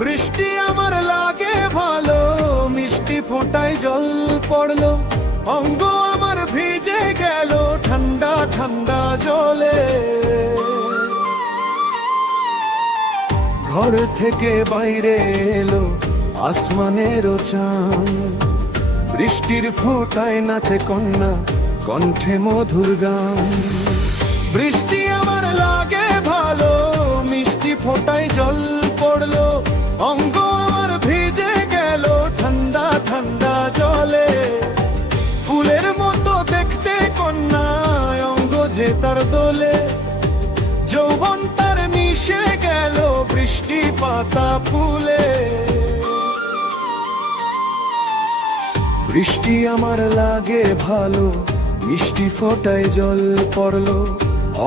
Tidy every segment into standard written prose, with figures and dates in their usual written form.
বৃষ্টি আমার লাগে ভালো, মিষ্টি ফোঁটায় জল পড়লো, অঙ্গ আমার ভিজে গেল ঠান্ডা ঠান্ডা জলে। ঘর থেকে বাইরে এলো আসমানেরও চাঁদ, বৃষ্টির ফোঁটায় নাচে কন্যা কণ্ঠে মধুর গান। বৃষ্টি আমার লাগে ভালো, মিষ্টি ফোঁটায় জল পড়লো, অঙ্গ আমার ভিজে গেল ঠান্ডা ঠান্ডা জলে। ফুলের মতো দেখতে কন্যা, অঙ্গ যে তার দোলে, যৌবন তার মিশে গেল বৃষ্টি পাতা ফুলে। বৃষ্টি আমার লাগে ভালো, মিষ্টি ফোঁটায় জল পড়লো,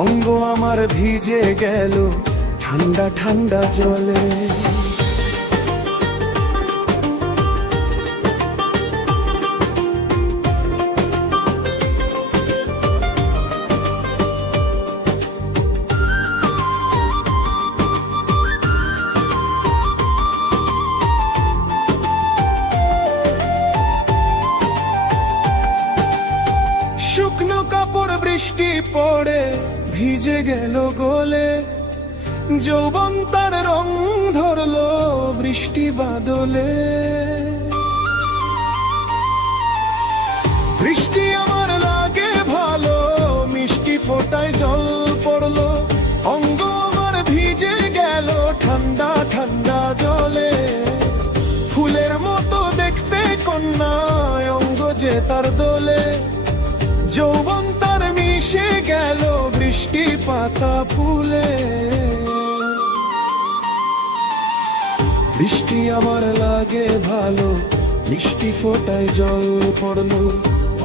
অঙ্গ আমার ভিজে গেল ঠান্ডা ঠান্ডা জলে। শুকনো কাপড় বৃষ্টি পড়ে ভিজে গেল গলে, যৌবন তার রং ধরলো বৃষ্টি বাদলে। বৃষ্টি আমার লাগে ভালো, মিষ্টি ফোঁটায় জল পড়লো, অঙ্গ আমার ভিজে গেল ঠান্ডা ঠান্ডা জলে। ফুলের মতো দেখতে কন্যা, অঙ্গ যে তার দোলে, যৌবন তার মিশে গেল বৃষ্টি পাতা ফুলে। বৃষ্টি আমার লাগে ভালো, মিষ্টি ফোঁটায় জল পড়লো,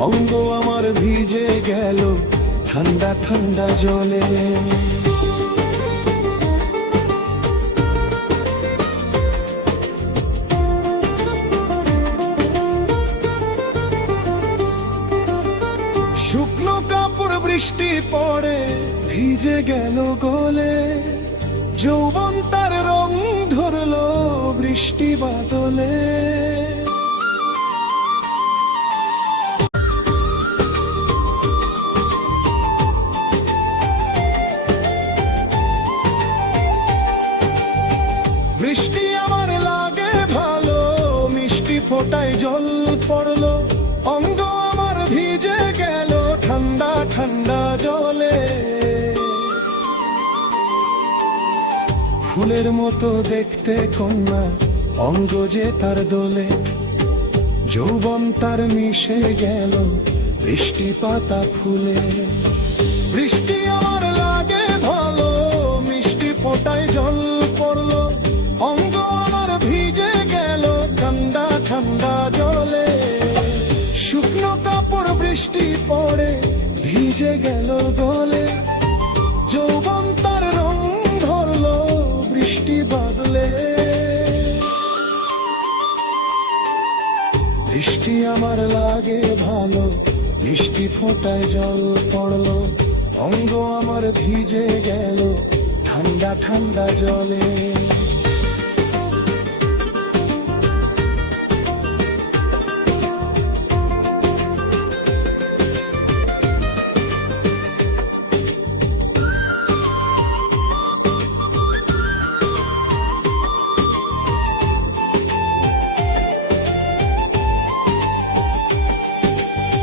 অঙ্গ আমার ভিজে গেল ঠান্ডা ঠান্ডা জলে। শুকনো কাপড় বৃষ্টি পড়ে ভিজে গেল গলে, যৌবন তার রং ধরলো বৃষ্টি বাদলে। বৃষ্টি আমার লাগে ভালো, মিষ্টি ফোঁটায় জল পড়লো, অঙ্গ আমার ভিজে গেল ঠান্ডা ঠান্ডা জলে। ফুলের মতো দেখতে কন্যা, অঙ্গ যে তার দোলে, যৌবন তার মিশে গেল বৃষ্টি পাতা ফুলে। বৃষ্টি আমার লাগে ভালো, মিষ্টি ফোঁটায় জল পড়লো, অঙ্গ আমার ভিজে গেল ঠান্ডা ঠান্ডা জলে। শুকনো কাপড় বৃষ্টি পড়ে ভিজে গেল গলে, যৌবন তার রং ধরলো বৃষ্টি বাদলে। বৃষ্টি আমার লাগে ভালো, মিষ্টি ফোঁটায় জল পড়লো, অঙ্গ আমার ভিজে গেল ঠান্ডা ঠান্ডা জলে।